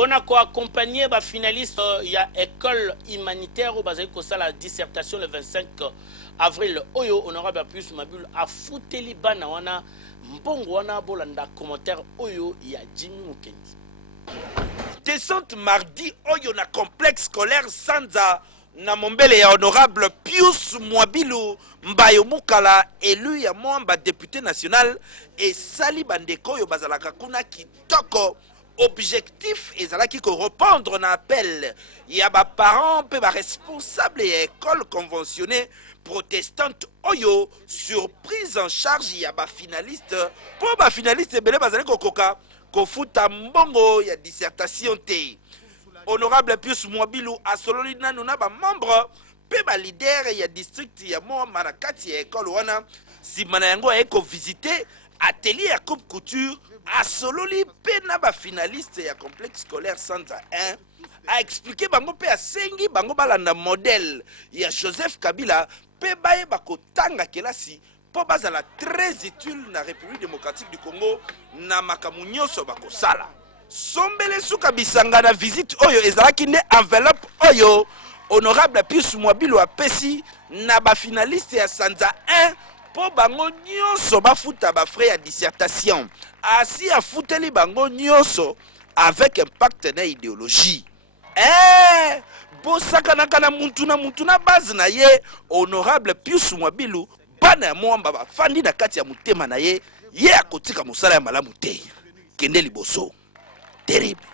Pona ko accompagner ba finaliste ya école humanitaire au bazali ko la dissertation le 25 avril oyo honorable Pius Mabulu a futeli bana wana mbongo wana bolanda commentaire oyo ya Jimmy Mukendi. Descente mardi oyo na complexe scolaire Sanza na mombele ya honorable Pius Mwabilu Mbayo Mukala élu ya mwamba député national et sali bandeko oyo bazalaka kuna kitoko. Objectif ezalaki ko répondre na appel ya ba parents pe ba responsable ya école conventionnée protestante oyo sur prise en charge ya ba finaliste pour ba finaliste belé bazali kokoka kofuta mbongo ya dissertation te. Honorable Pius Mwabilu asololi nanu na ba membre pe ba leader ya district ya Moamba na kati ya école wana simana yango eko visiter atelier ya coupe couture a sololi pe na ba finaliste ya complexe scolaire Sanza 1 a expliqué bango pe a sengi bango balanda modèle ya Joseph Kabila pe baye bakotanga kelasi po bazala très utile na République démocratique du Congo na makamu nyonso bakosala. Sombele suka bisanga na visite oyo ezalaki nde enveloppe oyo honorable Pius Mwabilu apesi na ba finaliste ya Sanza 1 po bango nyonso bafuta ba frais ya dissertation. Asi afuteli bango nyonso avec impact na idéologie. Bosaka na muntu na base na ye honorable Pius Mwabilu bana ya mwamba bafandi na kati ya mutema na ye akotika mosala ya malamu te. Kende liboso. Terrible.